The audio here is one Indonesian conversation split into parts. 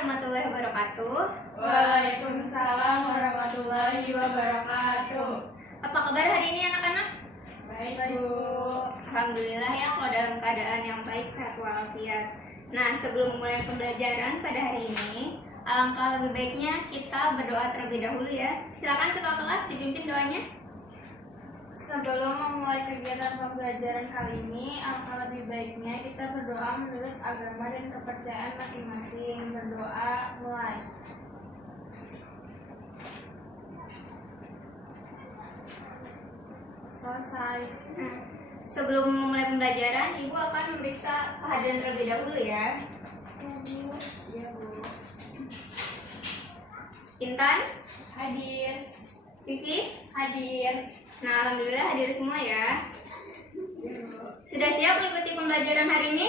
warahmatullahi wabarakatuh. Waalaikumsalam warahmatullahi wabarakatuh. Apa kabar hari ini anak-anak? Baik, Bu. Alhamdulillah ya, kalau dalam keadaan yang baik, sehat walafiat. Nah, sebelum memulai pembelajaran pada hari ini, alangkah lebih baiknya kita berdoa terlebih dahulu ya. Silakan ketua kelas dipimpin doanya. Sebelum memulai kegiatan pembelajaran kali ini, alangkah lebih baiknya kita berdoa menurut agama dan kepercayaan masing-masing. Berdoa, mulai. Selesai. Nah, sebelum memulai pembelajaran, Ibu akan memeriksa kehadiran terlebih dahulu ya. Ya, Bu. Iya, Bu. Intan, Hadir. Vivi, Hadir. nah alhamdulillah hadir semua ya. Iya, Bu. Sudah siap mengikuti pembelajaran hari ini?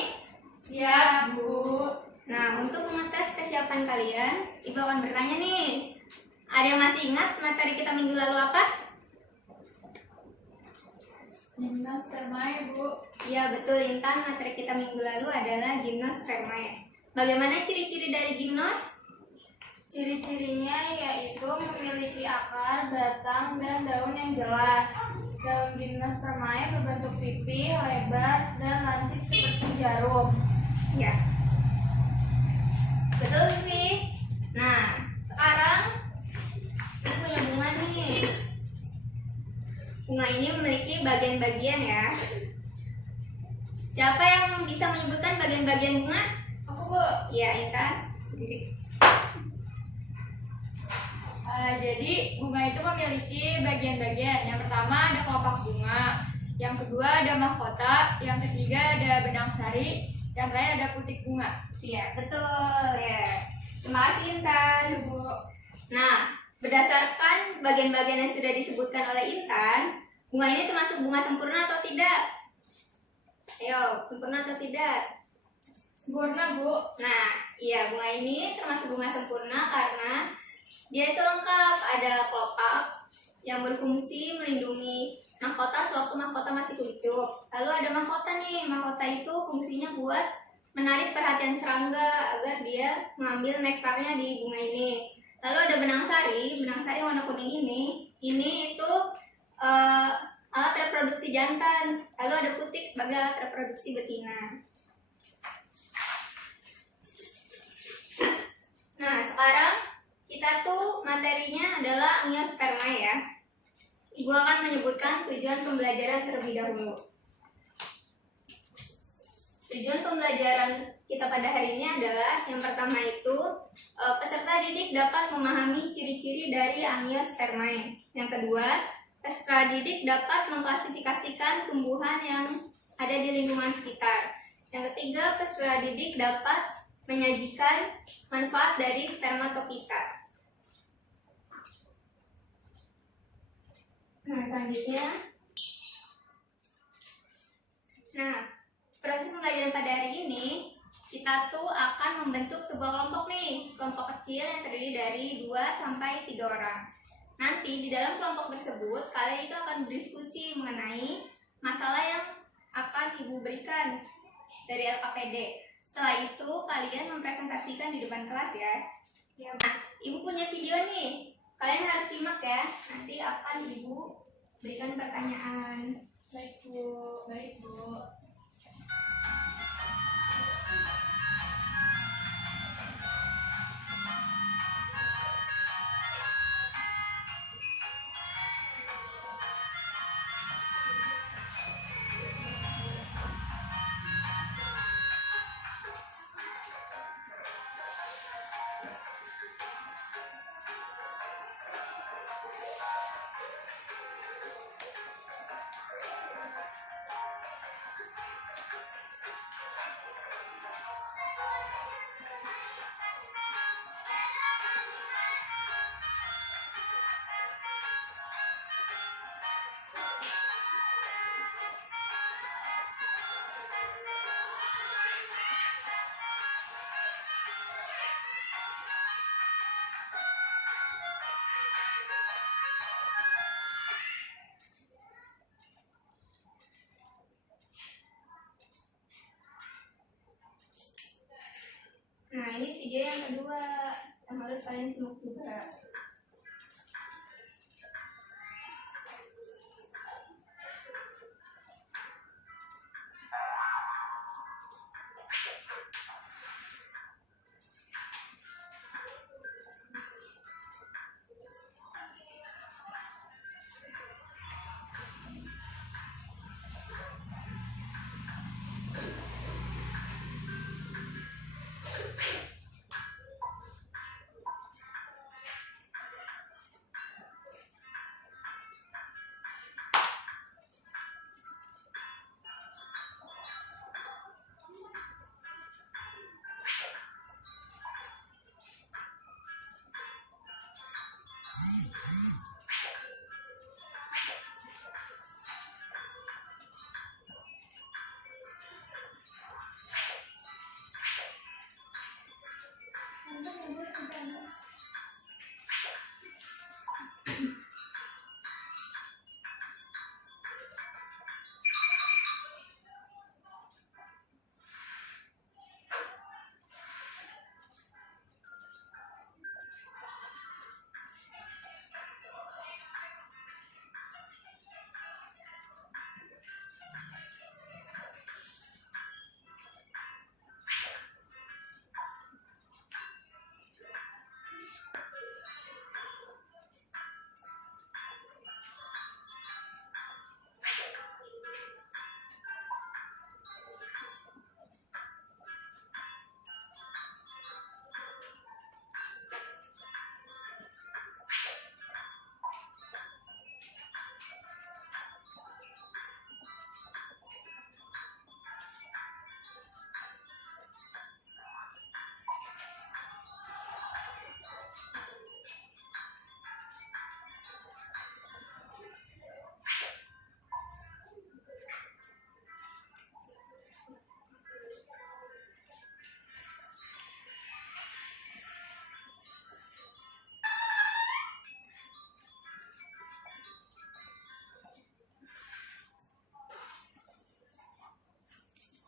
Siap, Bu. Nah, untuk mengetes kesiapan kalian, Ibu akan bertanya nih. Ada yang masih ingat materi kita minggu lalu apa? Gimnaspermae, Bu. Ya betul Intan, materi kita minggu lalu adalah gimnospermae. Bagaimana ciri-ciri dari gimnos? Ciri-cirinya yaitu memiliki akar, batang, dan daun yang jelas. Daun gimnospermae berbentuk pipih, lebar, dan lancip seperti jarum. Ya. Betul Vivi. Nah, sekarang Ibu punya bunga nih. Bunga ini memiliki bagian-bagian ya. Siapa yang bisa menyebutkan bagian-bagian bunga? Aku, Bu. Ya Intan. Berdiri. Jadi bunga itu memiliki bagian-bagian. Yang pertama ada kelopak bunga, yang kedua ada mahkota, yang ketiga ada benang sari, yang terakhir ada putik bunga. Iya, betul ya. Terima kasih Intan. Bu. Nah, berdasarkan bagian-bagian yang sudah disebutkan oleh Intan, bunga ini termasuk bunga sempurna atau tidak? Ayo, sempurna atau tidak? Sempurna, Bu. Nah, iya bunga ini termasuk bunga sempurna karena dia itu lengkap, ada kelopak yang berfungsi melindungi mahkota sewaktu mahkota masih kucuk. Lalu ada mahkota nih, mahkota itu fungsinya buat menarik perhatian serangga agar dia mengambil nektarnya di bunga ini. Lalu ada benang sari warna kuning ini itu alat reproduksi jantan. Lalu ada putik sebagai alat reproduksi betina. Nah, sekarang kita tuh materinya adalah angiospermae ya. Ibu akan menyebutkan tujuan pembelajaran terlebih dahulu. Tujuan pembelajaran kita pada hari ini adalah yang pertama itu peserta didik dapat memahami ciri-ciri dari angiospermae. Yang kedua, peserta didik dapat mengklasifikasikan tumbuhan yang ada di lingkungan sekitar. Yang ketiga, peserta didik dapat menyajikan manfaat dari spermatopita. Nah, selanjutnya. Nah, proses pembelajaran pada hari ini kita tuh akan membentuk sebuah kelompok nih, kelompok kecil yang terdiri dari 2 sampai 3 orang. Nanti di dalam kelompok tersebut kalian itu akan berdiskusi mengenai masalah yang akan Ibu berikan dari LKPD. Setelah itu kalian mempresentasikan di depan kelas ya. Nah, Ibu punya video nih. Kalian harus simak ya. Nanti akan Ibu berikan pertanyaan. Baik, Bu. Baik, Bu. video yang kedua yang harus kalian simak juga.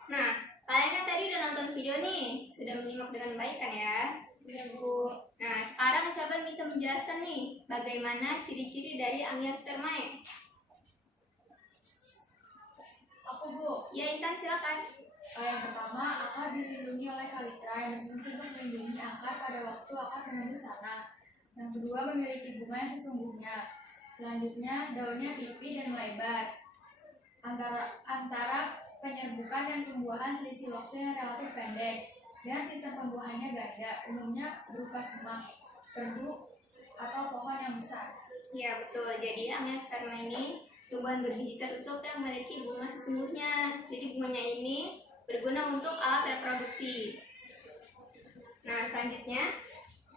Nah, kalian kan tadi udah nonton video nih, sudah menyimak dengan baik kan ya? Ya, Bu. Nah, sekarang siapa yang bisa menjelaskan nih bagaimana ciri-ciri dari Angiospermae? Aku, Bu. Ya, Intan silakan. Yang pertama, akar dilindungi oleh kalitra yang berfungsi untuk melindungi akar pada waktu akar menembus tanah. Yang kedua, memiliki bunga yang sesungguhnya. Selanjutnya, daunnya pipih dan melebar. Antara penyerbukan dan pembuahan selisih waktu yang relatif pendek. Dan sistem pembuahannya ganda, umumnya berupa semak, perdu, atau pohon yang besar. Ya, betul. Jadi Angiospermae ini tumbuhan berbiji tertutup yang memiliki bunga sesungguhnya. Jadi bunganya ini berguna untuk alat reproduksi. Nah, selanjutnya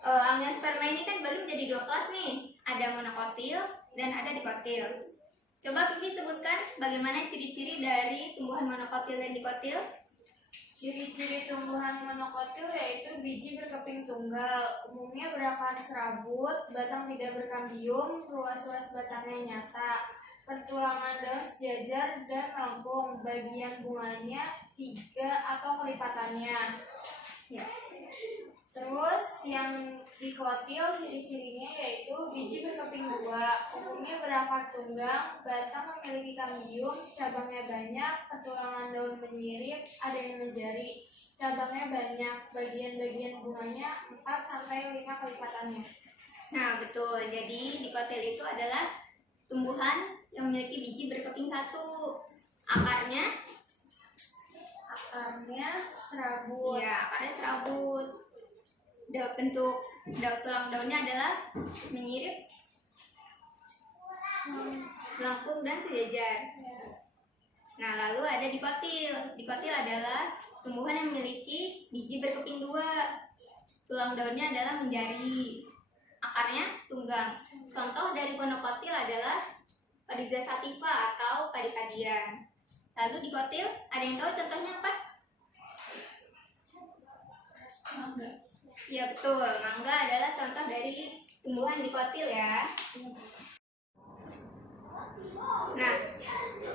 Angiospermae ini kan dibagi menjadi dua kelas nih. Ada monokotil dan ada dikotil. Coba Vivi sebutkan bagaimana ciri-ciri dari tumbuhan monokotil dan dikotil. Ciri-ciri tumbuhan monokotil yaitu biji berkeping tunggal, umumnya berakar serabut, batang tidak berkambium, ruas-ruas batangnya nyata, pertulangan daun sejajar dan melengkung, bagian bunganya 3 atau kelipatannya. Ya. Terus yang dikotil ciri-cirinya yaitu biji berkeping 2, umumnya berakar tunggang, batang memiliki kambium, cabangnya banyak, pertulangan daun menyirip, ada yang menjari, cabangnya banyak, bagian-bagian bunganya 4-5 kelipatannya. Nah, betul. Jadi dikotil itu adalah tumbuhan yang memiliki biji berkeping 1. Akarnya Serabut. ya, akarnya serabut. Bentuk tulang daunnya adalah menyirip, melengkung dan sejajar. Nah, lalu ada dikotil. Dikotil adalah tumbuhan yang memiliki biji berkeping 2. Tulang daunnya adalah menjari. Akarnya tunggang. Contoh dari monokotil adalah Pariza sativa atau Parikadian. Lalu dikotil, ada yang tahu contohnya apa? Mangga. Ya, betul. Mangga adalah contoh dari tumbuhan dikotil ya. Nah,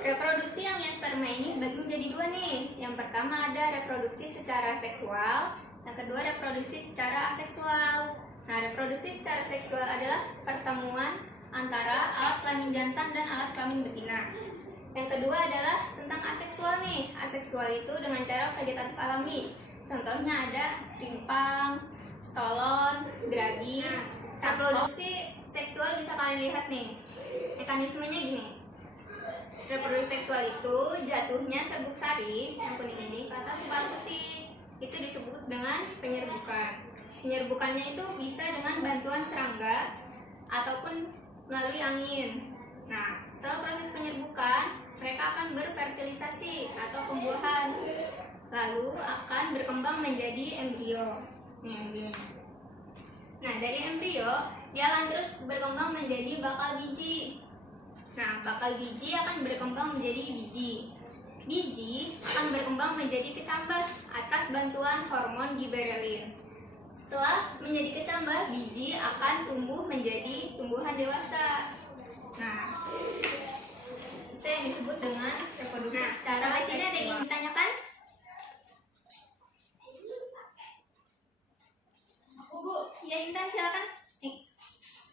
reproduksi Angiospermae ini dibagi menjadi 2 nih. Yang pertama ada reproduksi secara seksual Yang kedua, reproduksi secara aseksual. Nah, reproduksi secara seksual adalah pertemuan antara alat kelamin jantan dan alat kelamin betina. Yang kedua adalah tentang aseksual nih. Aseksual itu dengan cara vegetatif alami. Contohnya ada rimpang, stolon, geragi. Reproduksi seksual bisa kalian lihat nih. Mekanismenya gini. Reproduksi seksual itu jatuhnya serbuk sari yang kuning ini ke atas kepala putih. Itu disebut dengan penyerbukan. Penyerbukannya itu bisa dengan bantuan serangga ataupun melalui angin. Nah, setelah proses penyerbukan, mereka akan berfertilisasi atau pembuahan, lalu akan berkembang menjadi embrio. Nih embrionya. Nah, dari embrio dia akan terus berkembang menjadi bakal biji. Nah, bakal biji akan berkembang menjadi biji. Biji akan berkembang menjadi kecambah atas bantuan hormon giberelin. Setelah menjadi kecambah, biji akan tumbuh menjadi tumbuhan dewasa. Nah, itu yang disebut dengan reproduksi secara seksual. Ada yang ingin ditanyakan? Aku, Bu. Ya, Intan silakan.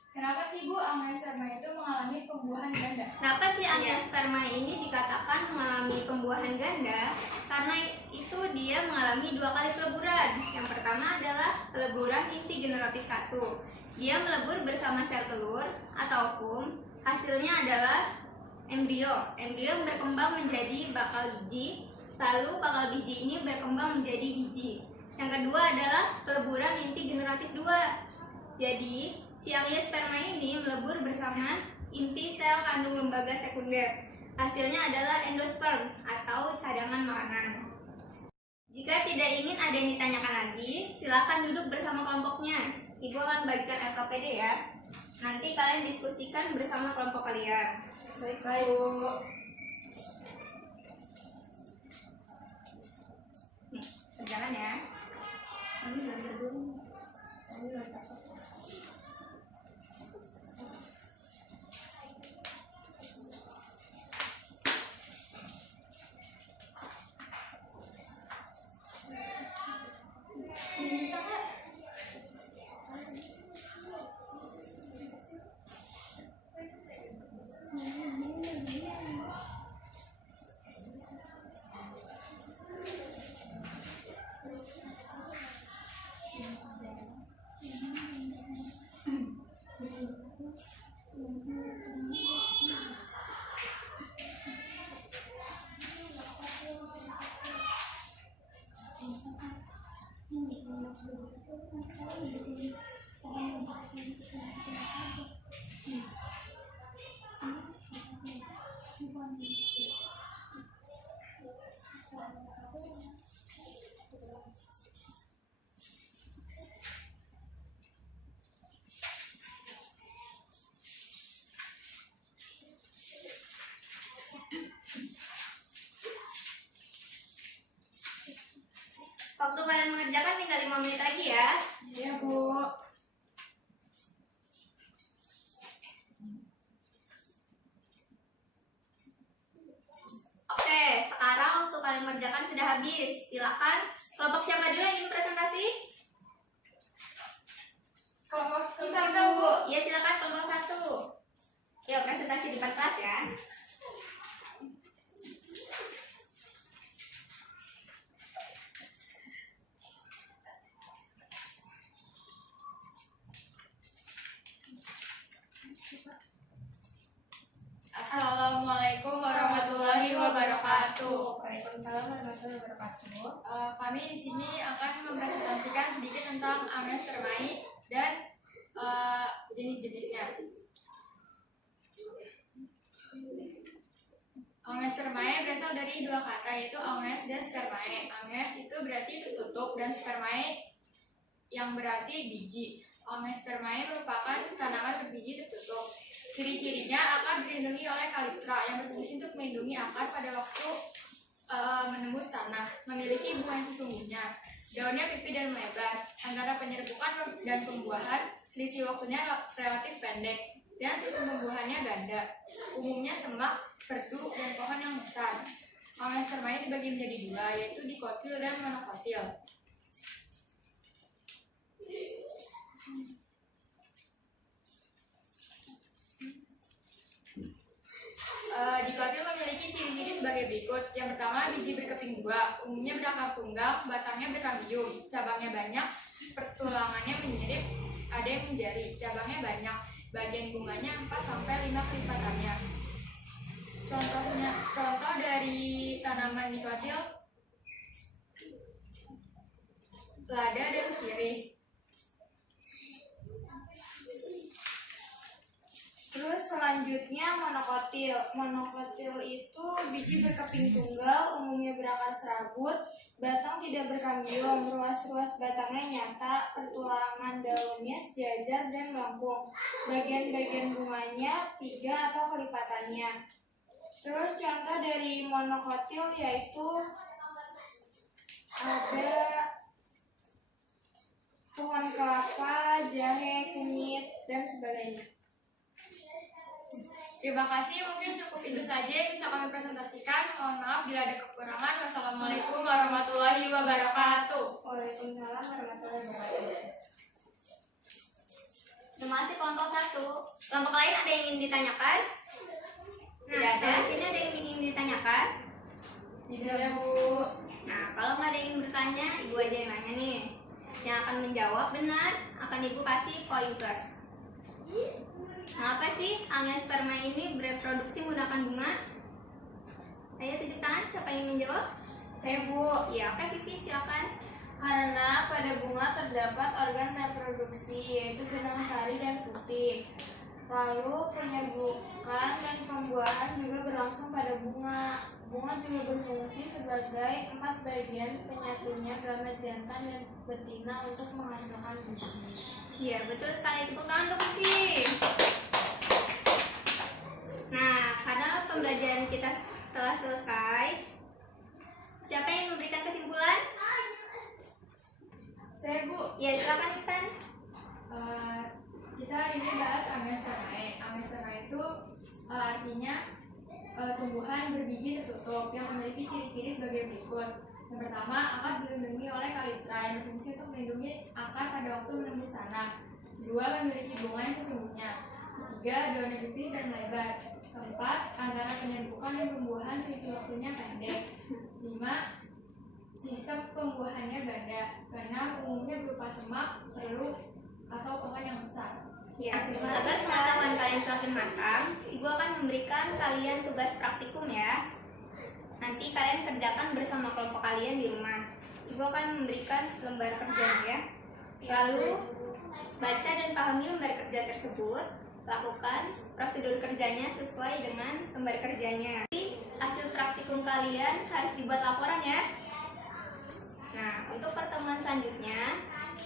Kenapa sih, Bu, angiosperma itu mengalami pembuahan ganda? Kenapa sih angiosperma ini dikatakan mengalami pembuahan ganda? Karena itu dia mengalami 2 kali peleburan. Yang pertama adalah peleburan inti generatif 1. Dia melebur bersama sel telur atau ovum. Hasilnya adalah embrio. Embrio yang berkembang menjadi bakal biji. Lalu bakal biji ini berkembang menjadi biji. Yang kedua adalah peleburan inti generatif 2. Jadi, si angiosperma ini melebur bersama inti sel kandung lembaga sekunder. Hasilnya adalah endosperm atau cadangan makanan. Jika tidak ingin ada yang ditanyakan lagi, silakan duduk bersama kelompoknya. Ibu akan bagikan LKPD ya. Nanti kalian diskusikan bersama kelompok kalian. Baik, Baik, Bu. Nih, berjalan ya. Ini belajar dulu. Waktu kalian mengerjakan tinggal 5 menit lagi ya. Iya, Bu. Oke, sekarang waktu kalian mengerjakan sudah habis. Silakan. Kelompok siapa dulu yang ingin presentasi? Kelompok Kita, kita, Bu. Bu. Ya, silakan kelompok 1. Yuk, presentasi di depan kelas ya. Assalamualaikum warahmatullahi wabarakatuh. Waalaikumsalam warahmatullahi wabarakatuh. Kami di sini akan mempresentasikan sedikit tentang angiospermae dan jenis-jenisnya. Angiospermae berasal dari 2 kata, yaitu angios dan spermae. Angios itu berarti tertutup dan spermae yang berarti biji. Angiospermae merupakan tanaman berbiji tertutup. Ciri-cirinya akar dilindungi oleh kalitra yang berfungsi untuk melindungi akar pada waktu menembus tanah. Memiliki bunga yang sesungguhnya. Daunnya pipih dan melebar. Antara penyerbukan dan pembuahan, selisih waktunya relatif pendek. Dan sistem pembuahannya ganda. Umumnya semak, perdu, dan pohon yang besar. Angiospermae dibagi menjadi 2, yaitu dikotil dan monokotil. berikut. Yang pertama, biji berkeping dua, umumnya berakar tunggang, batangnya berkambium, cabangnya banyak, pertulangannya mirip, ada yang menjari, cabangnya banyak, bagian bunganya 4-5 kelipatannya. Contoh dari tanaman nikotil, lada dan sirih. Terus selanjutnya monokotil. Monokotil itu biji berkeping tunggal, umumnya berakar serabut, batang tidak berkambium, ruas-ruas batangnya nyata, pertulangan daunnya sejajar dan melengkung. Bagian-bagian bunganya 3 atau kelipatannya. Terus contoh dari monokotil yaitu ada pohon kelapa, jahe, kunyit, dan sebagainya. Terima kasih, mungkin cukup itu saja yang bisa kami presentasikan. Mohon maaf bila ada kekurangan. Wassalamualaikum warahmatullahi wabarakatuh. Waalaikumsalam warahmatullahi wabarakatuh. Terima kasih kelompok 1. Kelompok lain ada yang ingin ditanyakan? Tidak ada. Sini ada yang ingin ditanyakan? Tidak, Bu. Nah, kalau nggak ada yang ingin bertanya, Ibu aja yang nanya nih. Yang akan menjawab benar akan Ibu kasih poin plus. Kenapa sih angiosperma ini bereproduksi menggunakan bunga? Ayo tunjuk tangan, siapa yang ingin menjawab? Saya, Bu. Ya, oke Vivi, silakan. Karena pada bunga terdapat organ reproduksi yaitu benang sari dan putih. Lalu penyerbukan dan pembuahan juga berlangsung pada bunga. Bunga juga berfungsi sebagai 4 bagian penyatunya gamet jantan dan betina untuk menghasilkan biji. Iya, betul sekali. Tepuk tangan untuk Vivi. Nah, karena pembelajaran kita telah selesai, siapa yang memberikan kesimpulan? Saya, Bu. Ya, silakan Intan. Kita ini bahas Ameliserae. Ameliserae itu artinya tumbuhan berbiji tertutup yang memiliki ciri-ciri sebagai berikut. Yang pertama, akar dilindungi oleh kalitra yang berfungsi untuk melindungi akar pada waktu menembus tanah. Kedua, memiliki bunga yang sesungguhnya. Ketiga, daunnya pipih dan lebar. Keempat, antara penyerbukan dan pembuahan selisih waktunya pendek. 5. Sistem pembuahannya ganda. Keenam, umumnya berupa semak, perlu, atau pohon yang besar. Ya, agar pengetahuan kalian semakin matang, Ibu akan memberikan kalian tugas praktikum ya. Nanti kalian kerjakan bersama kelompok kalian di rumah. Ibu akan memberikan lembar kerja ya. Lalu baca dan pahami lembar kerja tersebut. Lakukan prosedur kerjanya sesuai dengan lembar kerjanya. Nanti hasil praktikum kalian harus dibuat laporan ya. Nah, untuk pertemuan selanjutnya,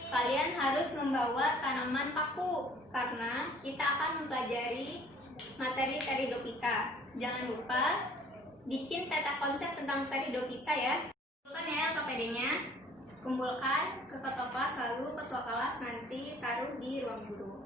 kalian harus membawa tanaman paku karena kita akan mempelajari materi Pteridophyta. Jangan lupa bikin peta konsep tentang Pteridophyta ya. Kumpulkan ya LKPD-nya, kumpulkan ke ketua kelas, lalu ketua kelas nanti taruh di ruang guru.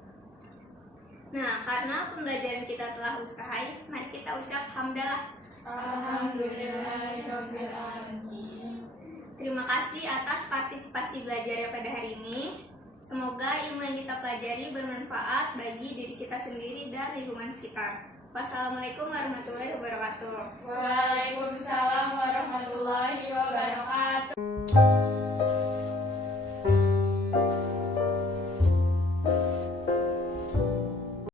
Nah, karena pembelajaran kita telah usai, mari kita ucap hamdalah. Alhamdulillahirabbil alamin. Terima kasih atas partisipasi belajarnya pada hari ini. Semoga ilmu yang kita pelajari bermanfaat bagi diri kita sendiri dan lingkungan sekitar. Wassalamualaikum warahmatullahi wabarakatuh. Waalaikumsalam warahmatullahi wabarakatuh.